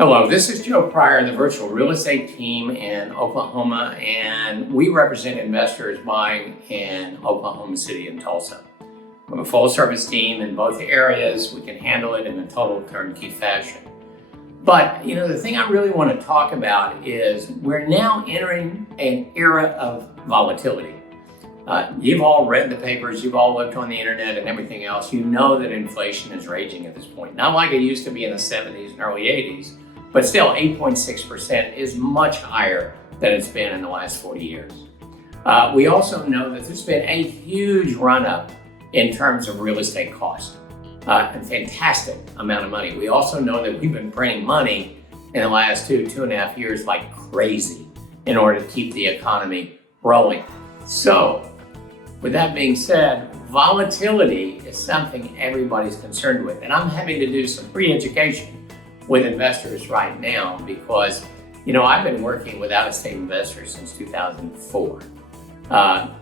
Hello, this is Joe Pryor, the virtual real estate team in Oklahoma, and we represent investors buying in Oklahoma City and Tulsa. We have a full service team in both areas. We can handle it in a total turnkey fashion. But, the thing I really want to talk about is we're now entering an era of volatility. You've all read the papers, you've all looked on the internet and everything else. You know that inflation is raging at this point. Not like it used to be in the 70s and early 80s, but still 8.6% is much higher than it's been in the last 40 years. We also know that there's been a huge run-up in terms of real estate costs, a fantastic amount of money. We also know that we've been printing money in the last 2.5 years like crazy in order to keep the economy rolling. So, with that being said, volatility is something everybody's concerned with. And I'm having to do some pre-education with investors right now because, I've been working with out-of-state investors since 2004.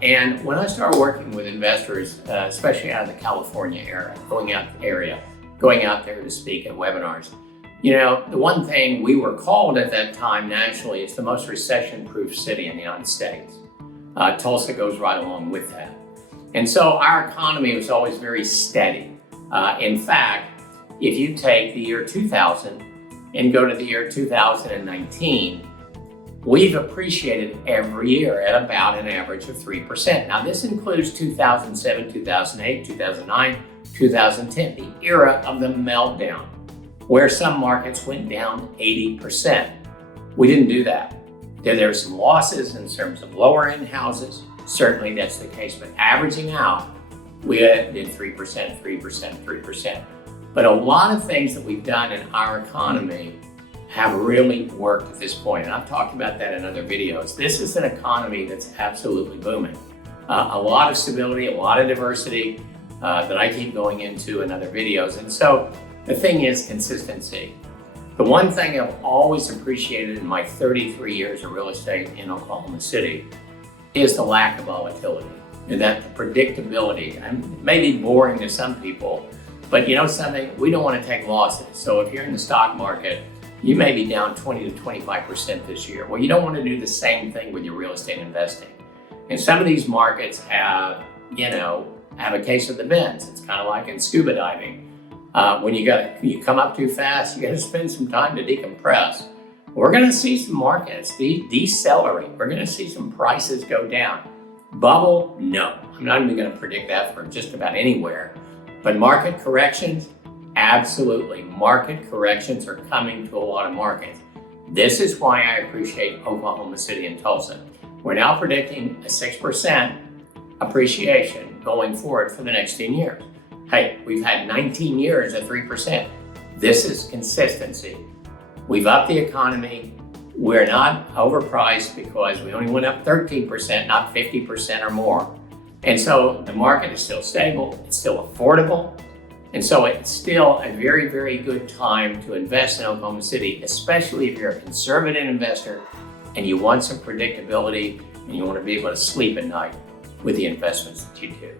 And when I started working with investors, especially out of the California area, going out there to speak at webinars, the one thing we were called at that time nationally is the most recession-proof city in the United States. Tulsa goes right along with that. And so our economy was always very steady. In fact, if you take the year 2000 and go to the year 2019, we've appreciated every year at about an average of 3%. Now this includes 2007, 2008, 2009, 2010, the era of the meltdown, where some markets went down 80%. We didn't do that. There were some losses in terms of lower end houses. Certainly that's the case, but averaging out, we did 3%, 3%, 3%. But a lot of things that we've done in our economy have really worked at this point. And I've talked about that in other videos. This is an economy that's absolutely booming. A lot of stability, a lot of diversity that I keep going into in other videos. And so the thing is consistency. The one thing I've always appreciated in my 33 years of real estate in Oklahoma City is the lack of volatility and that the predictability. And it may be boring to some people, but something, we don't want to take losses. So if you're in the stock market, you may be down 20 to 25% this year. Well, you don't want to do the same thing with your real estate investing. And some of these markets have a case of the bends. It's kind of like in scuba diving. When you come up too fast, you got to spend some time to decompress. We're going to see some markets decelerate. We're going to see some prices go down. Bubble? No. I'm not even going to predict that for just about anywhere. But market corrections? Absolutely. Market corrections are coming to a lot of markets. This is why I appreciate Oklahoma City and Tulsa. We're now predicting a 6% appreciation going forward for the next 10 years. Hey, we've had 19 years at 3%. This is consistency. We've upped the economy. We're not overpriced because we only went up 13%, not 50% or more. And so the market is still stable, it's still affordable. And so it's still a very, very good time to invest in Oklahoma City, especially if you're a conservative investor and you want some predictability and you want to be able to sleep at night with the investments that you do.